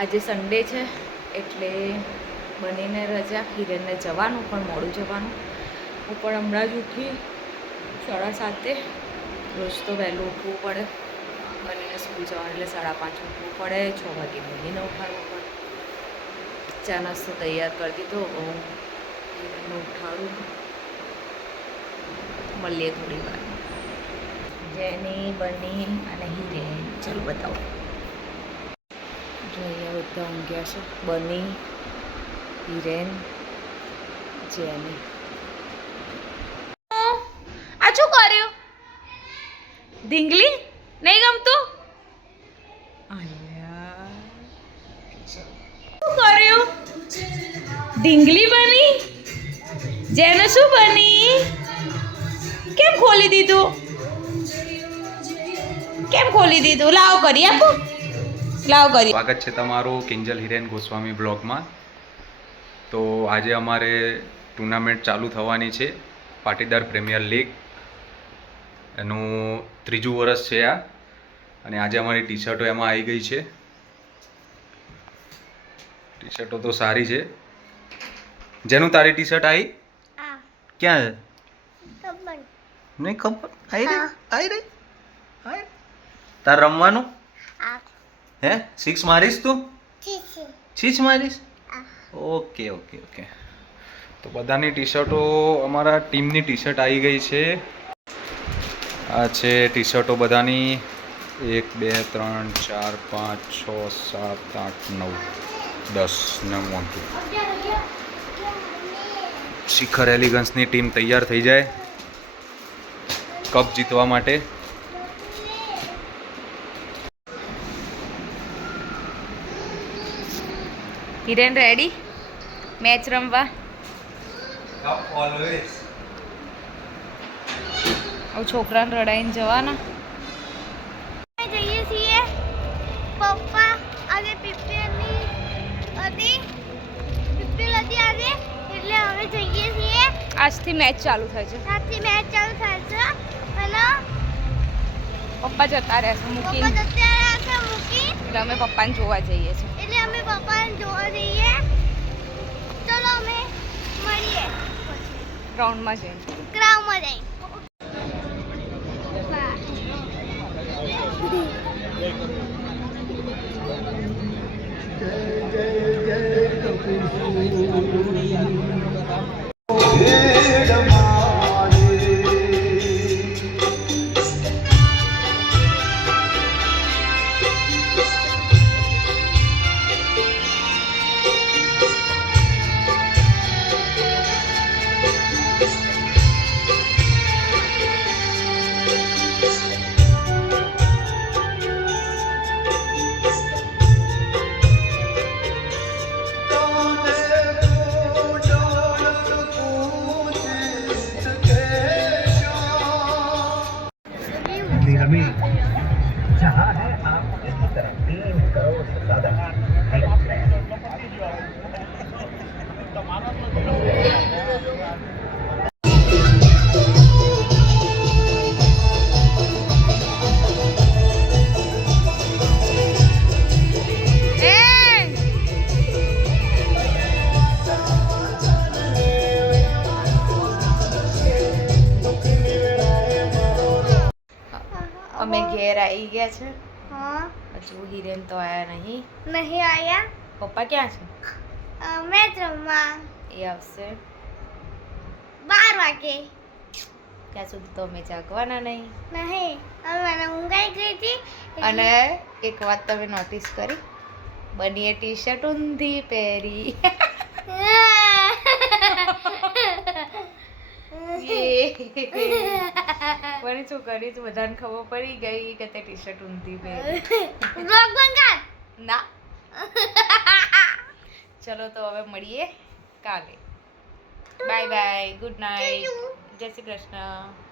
આજે સન્ડે છે એટલે બનીને રજા. હિરેનને જવાનું પણ મોડું જવાનું. હું પણ હમણાં જ ઉઠી 7:30. રોજ તો વહેલું ઉઠવું પડે. બનીને સ્કૂલ જવાનું એટલે 5:30 ઉઠવું પડે. 6 વાગે બનીને ઉઠાડવું પડે. ચા નાસ્તો તૈયાર કરી દીધો. હું હિરેનને ઉઠાડું. મળીએ થોડી વાર. જેની, બની અને હિરેન. ચાલો બતાવો. જોઈએ બધા ઊંઘ્યા છે. બની, હિરેન, જેની. આ શું કર્યું? ઢીંગલી નહીં ગમતું? શું કર્યું? ઢીંગલી બની? જેનું શું બની? કેમ ખોલી દીધું? કેમ ખોલી દીધું? લાવ કરી આપો. લાવ કરી. સ્વાગત છે તમારું કિંજલ હિરેન ગોસ્વામી બ્લોગમાં. તો આજે અમારે ટુર્નામેન્ટ ચાલુ થવાની છે, પાટીદાર પ્રીમિયર લીગ. એનું 3જું વર્ષ છે આ. અને આજે અમારી ટી શર્ટો એમાં આવી ગઈ છે. ટી શર્ટો તો સારી છે. જેનું તારી ટી શર્ટ આવી? ક્યાં છે? નહીં ખબર. આવી રહી. તાર રમવાનું હે? 6 મારીશ તું? 6 મારીશ? Okay okay okay. તો બધાની ટી શર્ટો, અમારા ટીમની ટી શર્ટ આવી ગઈ છે. આ છે ટી શર્ટો બધાની. 1 2 3 4 5 6 7 8 9 10 9. શિખર એલિગન્સની ટીમ તૈયાર થઈ જાય કપ જીતવા માટે. હિરેન રેડી મેચ રમવા? ઓલવેઝ. હવે છોકરાને રડાઈને જવાના. જઈએ છીએ પપ્પા આજે પીપીએલની હતી આજે, એટલે હવે જઈએ છીએ. આજથી મેચ ચાલુ થાય છે. આજથી મેચ ચાલુ થાય છે અને પપ્પા જતા રહેશે મૂકીને. પપ્પા અત્યારે મૂકી એટલે અમે પપ્પાને જોવા જઈએ છીએ. એટલે અમે પપ્પાને જોવા જઈએ. ચલો અમે મળીએ ગ્રાઉન્ડમાં જઈને. ગ્રાઉન્ડમાં જઈએ. जहाँ है आप इसकी तरफ 3 करोड़ से ज्यादा અમે ઘેર આવી ગયા છે. હા, હજુ હિરેન તો આયા નહીં આયા. પપ્પા ક્યાં છે? મેચ રમવા. એ આવશે 12 વાગે. ત્યાં સુધી તો અમે જાગવાના નહીં. નહીં, મને ઊંઘ આવી ગઈ હતી. અને એક વાત તમે નોટિસ કરી? બનીએ ટી શર્ટ ઊંધી પહેરી. વળી શું કરીશ, બધાને ખબર પડી ગઈ કે તે ટી શર્ટ ઊંધી પહેરી. ના. ચલો તો હવે મળીએ કાલે. બાય બાય, ગુડ નાઇટ, જય શ્રી કૃષ્ણ.